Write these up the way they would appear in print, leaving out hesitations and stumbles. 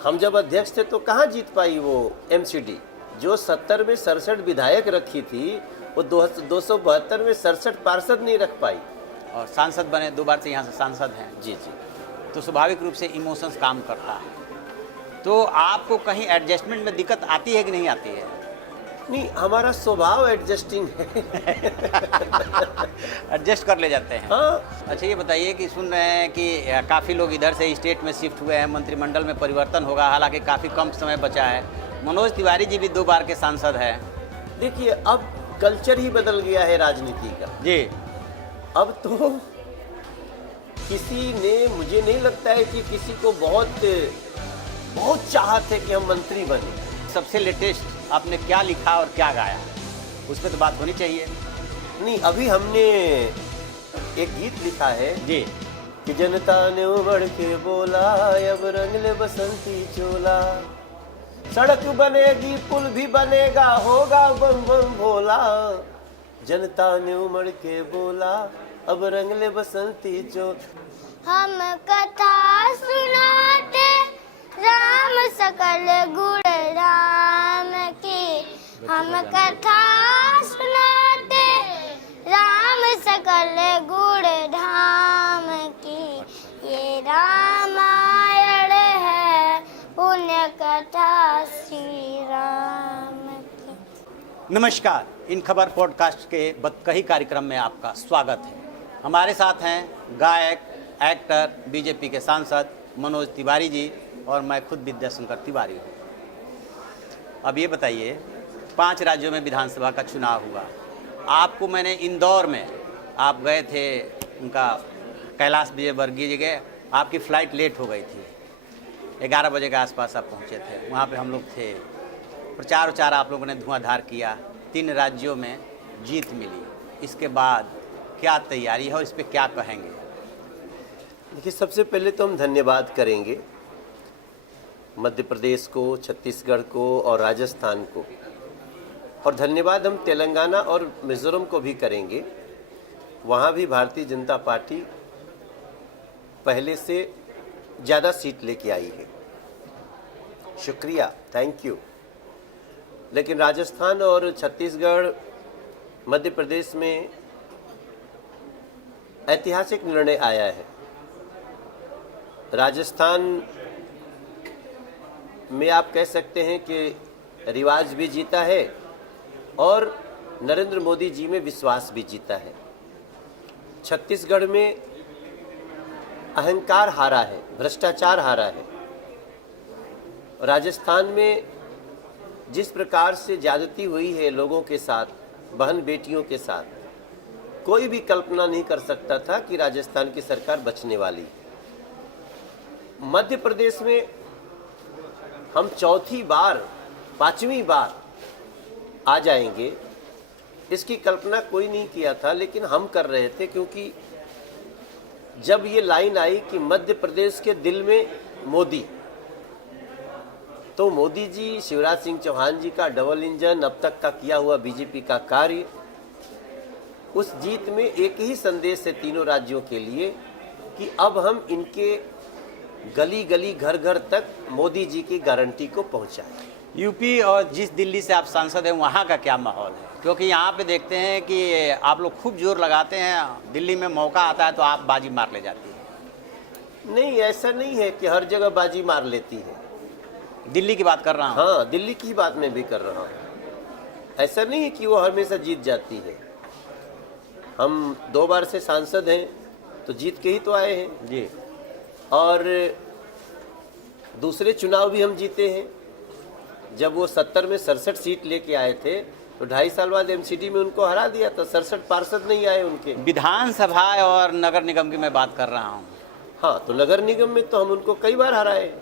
हम जब अध्यक्ष थे तो कहाँ जीत पाई वो एमसीडी। जो 70 में 67 विधायक रखी थी वो 272 में 67 पार्षद नहीं रख पाई। और सांसद बने, 2 बार से यहाँ से सांसद हैं। जी जी। तो स्वाभाविक रूप से इमोशंस काम करता है। तो आपको कहीं एडजस्टमेंट में दिक्कत आती है कि नहीं आती है? नहीं, हमारा स्वभाव एडजस्टिंग है। एडजस्ट कर ले जाते हैं। हाँ। अच्छा, ये बताइए कि सुन रहे हैं कि काफ़ी लोग इधर से स्टेट में शिफ्ट हुए हैं, मंत्रिमंडल में परिवर्तन होगा, हालांकि काफ़ी कम समय बचा है। मनोज तिवारी जी भी 2 बार के सांसद हैं। देखिए, अब कल्चर ही बदल गया है राजनीति का जी। अब तो किसी ने, मुझे नहीं लगता है कि किसी को बहुत चाहत है कि हम मंत्री बने। सबसे लेटेस्ट आपने क्या लिखा और क्या गाया, उस पर तो बात होनी चाहिए। नहीं, अभी हमने एक गीत लिखा है जी कि जनता ने उमड़ के बोला अब रंगले बसंती चोला, सड़क बनेगी पुल भी बनेगा होगा बम बम भोला, जनता ने उमड़ के बोला अब रंगले बसंती चोला। हम कथा सुनाते राम सकल गुण राम की, हम कथा सुनाते राम सकल गुण धाम की, ये रामायण है पुण्य कथा श्री राम की। नमस्कार, इन खबर पॉडकास्ट के बतकही कार्यक्रम में आपका स्वागत है। हमारे साथ हैं गायक, एक्टर, बीजेपी के सांसद मनोज तिवारी जी और मैं खुद विद्याशंकर तिवारी हूँ। अब ये बताइए, 5 राज्यों में विधानसभा का चुनाव हुआ। आपको मैंने इंदौर में, आप गए थे, उनका कैलाश विजयवर्गीय जी गए, आपकी फ़्लाइट लेट हो गई थी, 11 बजे के आसपास आप पहुँचे थे। वहाँ पे हम लोग थे, प्रचार आप लोगों ने धुआंधार किया, 3 राज्यों में जीत मिली। इसके बाद क्या तैयारी है और इस पर क्या कहेंगे? देखिए, सबसे पहले तो हम धन्यवाद करेंगे मध्य प्रदेश को, छत्तीसगढ़ को और राजस्थान को, और धन्यवाद हम तेलंगाना और मिज़ोरम को भी करेंगे। वहाँ भी भारतीय जनता पार्टी पहले से ज़्यादा सीट लेके आई है, शुक्रिया, थैंक यू। लेकिन राजस्थान और छत्तीसगढ़, मध्य प्रदेश में ऐतिहासिक निर्णय आया है। राजस्थान में आप कह सकते हैं कि रिवाज भी जीता है और नरेंद्र मोदी जी में विश्वास भी जीता है। छत्तीसगढ़ में अहंकार हारा है, भ्रष्टाचार हारा है। राजस्थान में जिस प्रकार से ज्यादती हुई है लोगों के साथ, बहन बेटियों के साथ, कोई भी कल्पना नहीं कर सकता था कि राजस्थान की सरकार बचने वाली। मध्य प्रदेश में हम 5वीं बार आ जाएंगे, इसकी कल्पना कोई नहीं किया था, लेकिन हम कर रहे थे, क्योंकि जब ये लाइन आई कि मध्य प्रदेश के दिल में मोदी, तो मोदी जी, शिवराज सिंह चौहान जी का डबल इंजन, अब तक का किया हुआ बीजेपी का कार्य, उस जीत में एक ही संदेश है तीनों राज्यों के लिए कि अब हम इनके गली गली, घर घर तक मोदी जी की गारंटी को पहुंचाएं। यूपी और जिस दिल्ली से आप सांसद हैं, वहाँ का क्या माहौल है? क्योंकि यहाँ पे देखते हैं कि आप लोग खूब जोर लगाते हैं, दिल्ली में मौका आता है तो आप बाजी मार ले जाती है। नहीं, ऐसा नहीं है कि हर जगह बाजी मार लेती है। दिल्ली की बात कर रहा हूँ। हाँ, दिल्ली की बात मैं भी कर रहा हूँ। ऐसा नहीं है कि वो हमेशा जीत जाती है। हम 2 बार से सांसद हैं तो जीत के ही तो आए हैं जी। और दूसरे चुनाव भी हम जीते हैं। जब वो 70 में 67 सीट लेके आए थे तो 2.5 साल बाद एमसीडी में उनको हरा दिया था। 67 पार्षद नहीं आए उनके। विधानसभा और नगर निगम की मैं बात कर रहा हूँ। हाँ, तो नगर निगम में तो हम उनको कई बार हराए।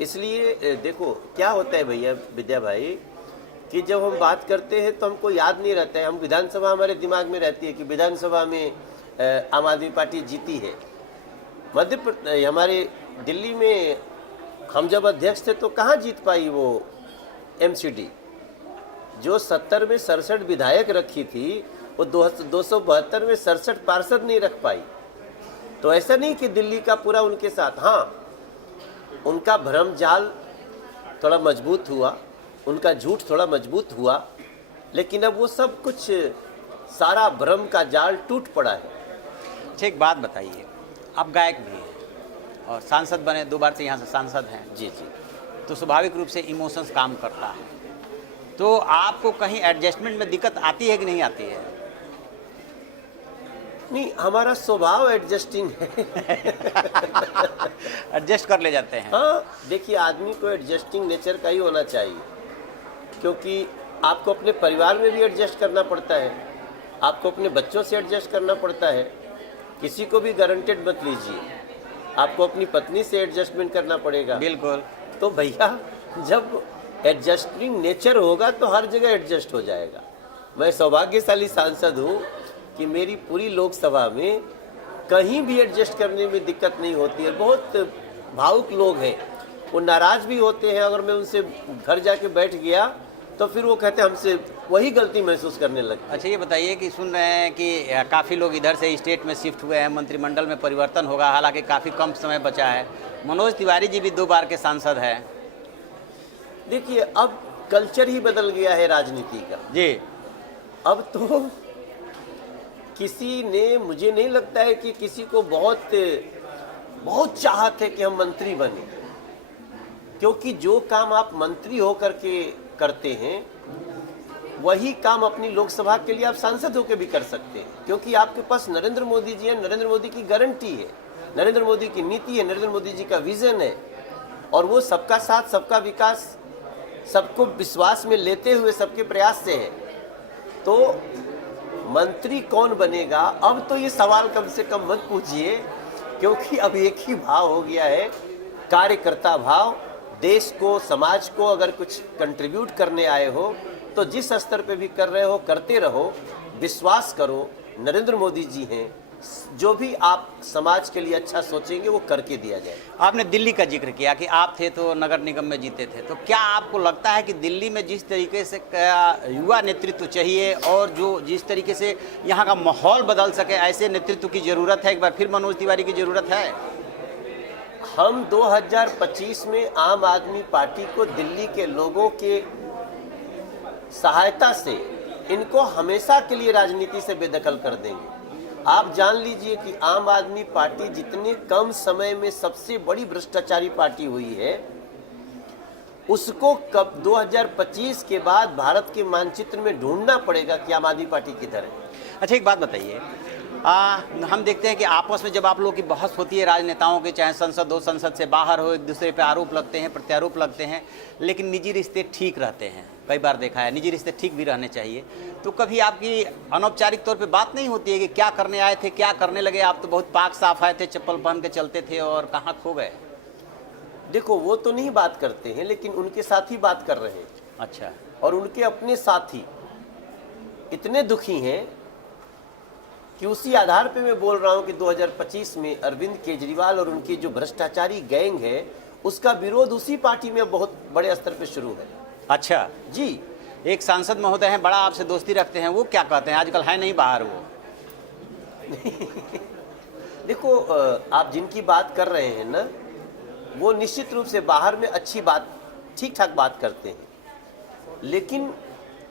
इसलिए देखो क्या होता है भैया, विद्या भाई, कि जब हम बात करते हैं तो हमको याद नहीं रहता है। हम विधानसभा, हमारे दिमाग में रहती है कि विधानसभा में आम आदमी पार्टी जीती है। हमारे दिल्ली में हम जब अध्यक्ष थे तो कहाँ जीत पाई वो एमसीडी। जो 70 में 67 विधायक रखी थी वो 272 में 67 पार्षद नहीं रख पाई। तो ऐसा नहीं कि दिल्ली का पूरा उनके साथ। हाँ, उनका भ्रम जाल थोड़ा मजबूत हुआ, उनका झूठ थोड़ा मजबूत हुआ, लेकिन अब वो सब कुछ सारा भ्रम का जाल टूट पड़ा है। अच्छा, एक बात बताइए, आप गायक भी हैं और सांसद बने, 2 बार से यहाँ से सांसद हैं, जी जी। तो स्वाभाविक रूप से इमोशंस काम करता है, तो आपको कहीं एडजस्टमेंट में दिक्कत आती है कि नहीं आती है? नहीं, हमारा स्वभाव एडजस्टिंग है। एडजस्ट कर ले जाते हैं। हाँ, देखिए, आदमी को एडजस्टिंग नेचर का ही होना चाहिए, क्योंकि आपको अपने परिवार में भी एडजस्ट करना पड़ता है, आपको अपने बच्चों से एडजस्ट करना पड़ता है। किसी को भी गारंटेड मत लीजिए, आपको अपनी पत्नी से एडजस्टमेंट करना पड़ेगा। बिल्कुल। तो भैया, जब एडजस्टिंग नेचर होगा तो हर जगह एडजस्ट हो जाएगा। मैं सौभाग्यशाली सांसद हूँ कि मेरी पूरी लोकसभा में कहीं भी एडजस्ट करने में दिक्कत नहीं होती है। बहुत भावुक लोग हैं, वो नाराज भी होते हैं, अगर मैं उनसे घर जाके बैठ गया तो फिर वो कहते हैं हमसे वही गलती महसूस करने लगते। अच्छा, ये बताइए कि सुन रहे हैं कि काफ़ी लोग इधर से स्टेट में शिफ्ट हुए हैं, मंत्रिमंडल में परिवर्तन होगा, हालांकि काफ़ी कम समय बचा है। मनोज तिवारी जी भी 2 बार के सांसद हैं। देखिए, अब कल्चर ही बदल गया है राजनीति का जी। अब तो किसी ने, मुझे नहीं लगता है कि किसी को बहुत बहुत चाहत है कि हम मंत्री बने, क्योंकि जो काम आप मंत्री होकर के करते हैं वही काम अपनी लोकसभा के लिए आप सांसद होकर भी कर सकते हैं, क्योंकि आपके पास नरेंद्र मोदी जी है, नरेंद्र मोदी की गारंटी है, नरेंद्र मोदी की नीति है, नरेंद्र मोदी जी का विजन है, और वो सबका साथ सबका विकास सबको विश्वास में लेते हुए सबके प्रयास से है। तो मंत्री कौन बनेगा, अब तो ये सवाल कम से कम मत पूछिए, क्योंकि अब एक ही भाव हो गया है, कार्यकर्ता भाव। देश को, समाज को अगर कुछ कंट्रीब्यूट करने आए हो तो जिस स्तर पे भी कर रहे हो करते रहो, विश्वास करो, नरेंद्र मोदी जी हैं, जो भी आप समाज के लिए अच्छा सोचेंगे वो करके दिया जाए। आपने दिल्ली का जिक्र किया कि आप थे तो नगर निगम में जीते थे, तो क्या आपको लगता है कि दिल्ली में जिस तरीके से युवा नेतृत्व चाहिए और जो जिस तरीके से यहाँ का माहौल बदल सके, ऐसे नेतृत्व की ज़रूरत है? एक बार फिर मनोज तिवारी की ज़रूरत है। हम 2025 में आम आदमी पार्टी को दिल्ली के लोगों के सहायता से इनको हमेशा के लिए राजनीति से बेदखल कर देंगे। आप जान लीजिए कि आम आदमी पार्टी जितने कम समय में सबसे बड़ी भ्रष्टाचारी पार्टी हुई है, उसको कब 2025 के बाद भारत के मानचित्र में ढूंढना पड़ेगा कि आम आदमी पार्टी किधर है। अच्छा, एक बात बताइए, हम देखते हैं कि आपस में जब आप लोगों की बहस होती है राजनेताओं की, चाहे संसद हो, संसद से बाहर हो, एक दूसरे पे आरोप लगते हैं, प्रत्यारोप लगते हैं, लेकिन निजी रिश्ते ठीक रहते हैं। कई बार देखा है, निजी रिश्ते ठीक भी रहने चाहिए। तो कभी आपकी अनौपचारिक तौर पे बात नहीं होती है कि क्या करने आए थे, क्या करने लगे? आप तो बहुत पाक साफ आए थे, चप्पल पहन के चलते थे और कहाँ खो गए? देखो, वो तो नहीं बात करते हैं, लेकिन उनके साथ ही बात कर रहे हैं। अच्छा। और उनके अपने साथी इतने दुखी हैं कि उसी आधार पे मैं बोल रहा हूं कि 2025 में अरविंद केजरीवाल और उनकी जो भ्रष्टाचारी गैंग है, उसका विरोध उसी पार्टी में बहुत बड़े स्तर पे शुरू है। अच्छा जी। एक सांसद महोदय हैं, बड़ा आपसे दोस्ती रखते हैं, वो क्या कहते हैं? आजकल है नहीं बाहर वो। देखो, आप जिनकी बात कर रहे हैं ना, वो निश्चित रूप से बाहर में अच्छी बात, ठीक ठाक बात करते हैं, लेकिन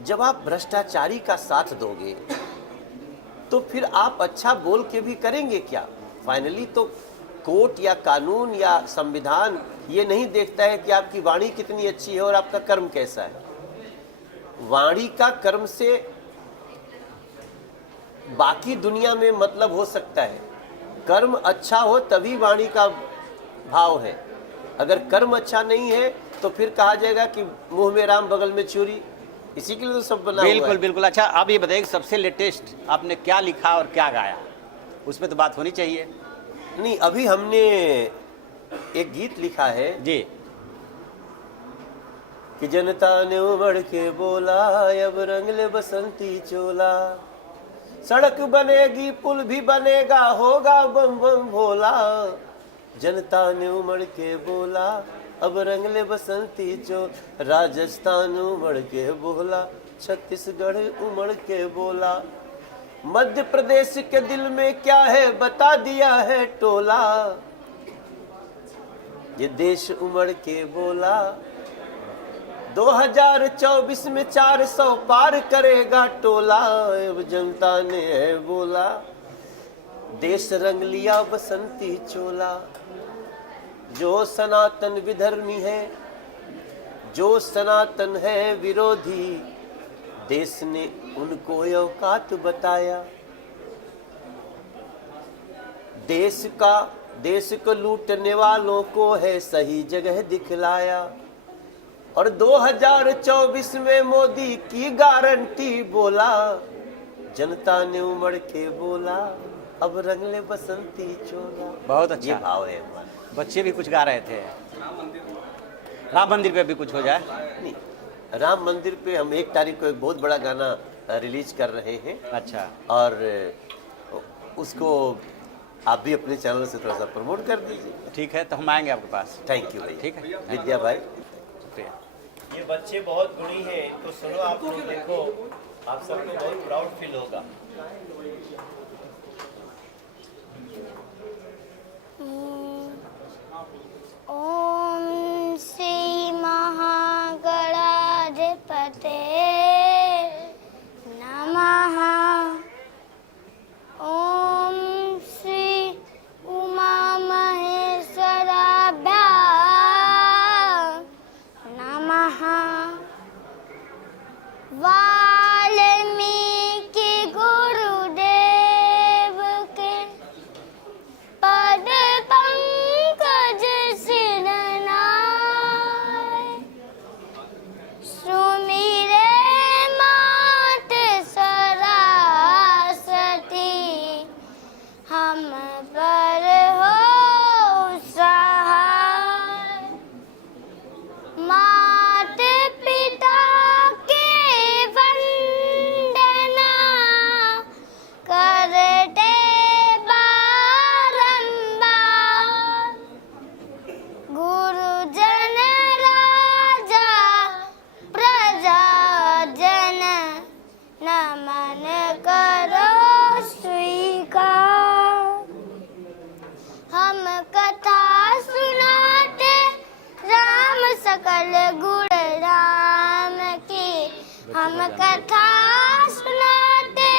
जब आप भ्रष्टाचारी का साथ दोगे तो फिर आप अच्छा बोल के भी करेंगे क्या? फाइनली तो कोर्ट या कानून या संविधान ये नहीं देखता है कि आपकी वाणी कितनी अच्छी है और आपका कर्म कैसा है। वाणी का कर्म से बाकी दुनिया में मतलब हो सकता है, कर्म अच्छा हो तभी वाणी का भाव है। अगर कर्म अच्छा नहीं है तो फिर कहा जाएगा कि मुंह में राम बगल में चूरी, इसी के लिए तो सब बना हुआ है। बिल्कुल बिल्कुल। अच्छा, अब ये बताइए सबसे लेटेस्ट आपने क्या लिखा और क्या गाया, उसमें तो बात होनी चाहिए। नहीं, अभी हमने एक गीत लिखा है जी कि जनता ने उमड़ के बोला, अब रंगले बसंती चोला, सड़क बनेगी पुल भी बनेगा, होगा बम बम भोला। जनता ने उमड़ के बोला, अब रंगले बसंती चोल, राजस्थान उमड़ के बोला, छत्तीसगढ़ उमड़ के बोला, मध्य प्रदेश के दिल में क्या है बता दिया है टोला। ये देश उमड़ के बोला 2024 में 400 पार करेगा टोला, अब जनता ने है बोला देश रंग लिया बसंती चोला। जो सनातन विधर्मी है, जो सनातन है विरोधी, देश ने उनको औकात बताया। देश को लूटने वालों को है सही जगह दिखलाया। और 2024 में मोदी की गारंटी बोला, जनता ने उमड़ के बोला अब रंग ले बसंती चोला। बहुत अच्छा। ये भाव है हमारा। बच्चे भी कुछ गा रहे थे। राम मंदिर पे भी कुछ हो जाए। नहीं, राम मंदिर पे हम 1 तारीख को एक बहुत बड़ा गाना रिलीज कर रहे हैं। अच्छा। और उसको आप भी अपने चैनल से थोड़ा सा प्रमोट कर दीजिए। ठीक है, तो हम आएंगे आपके पास। थैंक यू भाई। ठीक है, विद्या भाई। शुक्रिया। ये बच्चे बहुत गुणी हैं, तो सुनो आप लोग, देखो आप सबको बहुत प्राउड फील होगा। ओम श्री महागणाधिपते नमः। ओम श्री उमा महेश्वराभ्यां नमः। वाल्मीकि गुरुदेव के पद पंकज सिरनाय। सुमिरे मात सरस्वती, हम पर हो सहाय। मात पिता के वंदना, करते बारंबार। गुरुजन राजा प्रजाजन, नमन करो स्वीकार। हम कथा सुनाते राम सकल गुण राम की। हम कथा सुनाते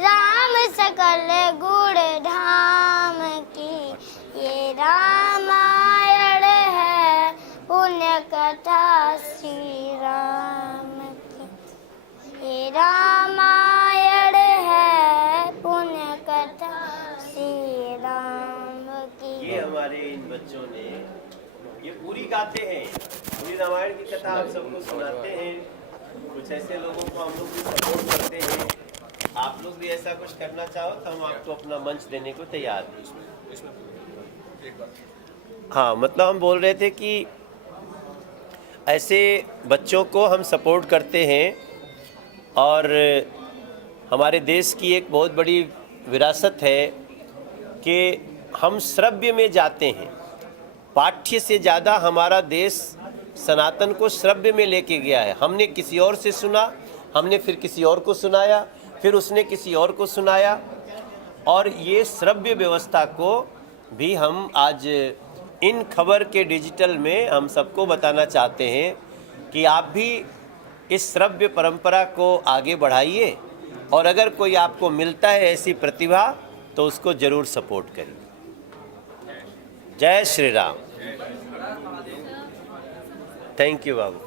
राम सकल गुण धाम की। ये रामायण है पुण्य कथा श्री राम की। ये रामायण है पुण्य कथा श्री राम की। ये हमारे इन बच्चों ने ये पूरी गाते हैं, पूरी रामायण की कथा आप सबको सुनाते हैं। कुछ ऐसे लोगों को हम लोग भी सपोर्ट करते हैं। आप लोग भी ऐसा कुछ करना चाहो तो हम आपको अपना मंच देने को तैयार हैं। हाँ, मतलब हम बोल रहे थे कि ऐसे बच्चों को हम सपोर्ट करते हैं। और हमारे देश की एक बहुत बड़ी विरासत है कि हम श्रव्य में जाते हैं। पाठ्य से ज़्यादा हमारा देश सनातन को श्रव्य में लेके गया है। हमने किसी और से सुना, हमने फिर किसी और को सुनाया, फिर उसने किसी और को सुनाया। और ये श्रव्य व्यवस्था को भी हम आज इन खबर के डिजिटल में हम सबको बताना चाहते हैं कि आप भी इस श्रव्य परंपरा को आगे बढ़ाइए। और अगर कोई आपको मिलता है ऐसी प्रतिभा तो उसको ज़रूर सपोर्ट करिए। जय Shri Ram. Thank you Babu.